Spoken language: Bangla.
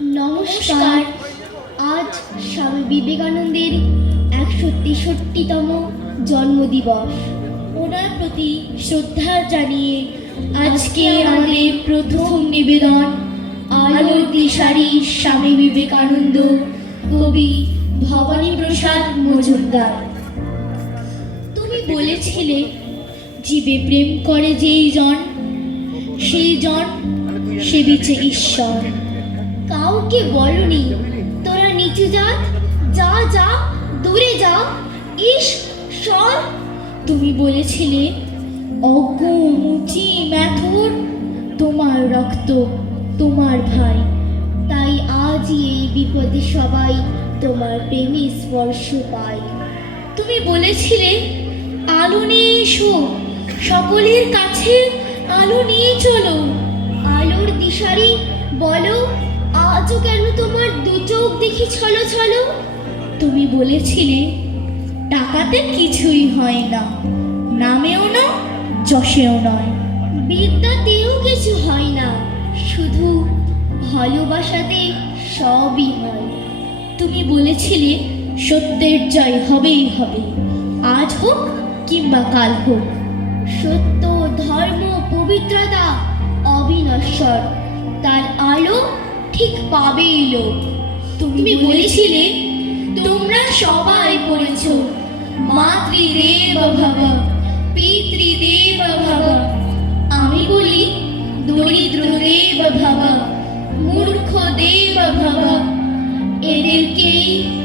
নমস্কার। আজ স্বামী বিবেকানন্দের একশো তেষট্টিতম জন্মদিবস। ওনার প্রতি শ্রদ্ধা জানিয়ে আজকে আমাদের প্রথম নিবেদন আলোর দিশারি স্বামী বিবেকানন্দ কবি ভবানী প্রসাদ মজুমদার। তুমি বলেছিলে, জীবে প্রেম করে যেই জন, সেই জন সে বিচে ঈশ্বর। কাউকে বলনি। তোরা নিচু জাত যা যা, দূরে যা। ইস, সর। তুমি বলেছিলে অজ্ঞ মুচি তোমার রক্ত তোমার ভাই। তাই আজই এই বিপদে সবাই তোমার প্রেমী স্পর্শ পায়। তুমি বলেছিলে, আলো নিয়ে এসো, সকলের কাছে আলো নিয়ে চলো। আলোর দিশারি বলো আজও কেন তোমার দু চোখ দেখি ছলো ছলো? তুমি বলেছিলে টাকাতে কিছুই হয় না। নামেও না, যশেও নয়। বিদ্যাতেও কিছু হয় না। শুধু ভালোবাসাতে সবই হয়। তুমি বলেছিলে, সত্যের জয় হবেই হবে। আজ হোক কিংবা কাল হোক। সত্য, ধর্ম, পবিত্রতা, অবিনশ্বর। তার আলো ঠিক পাবেই লোক। তুমি বলেছিলে তোমরা সবাই পড়েছ। মাতৃদেব ভব পিতৃদেব ভব। আমি বলি দরিদ্রদেব ভব মূর্খ দেব ভব। এদেরকেই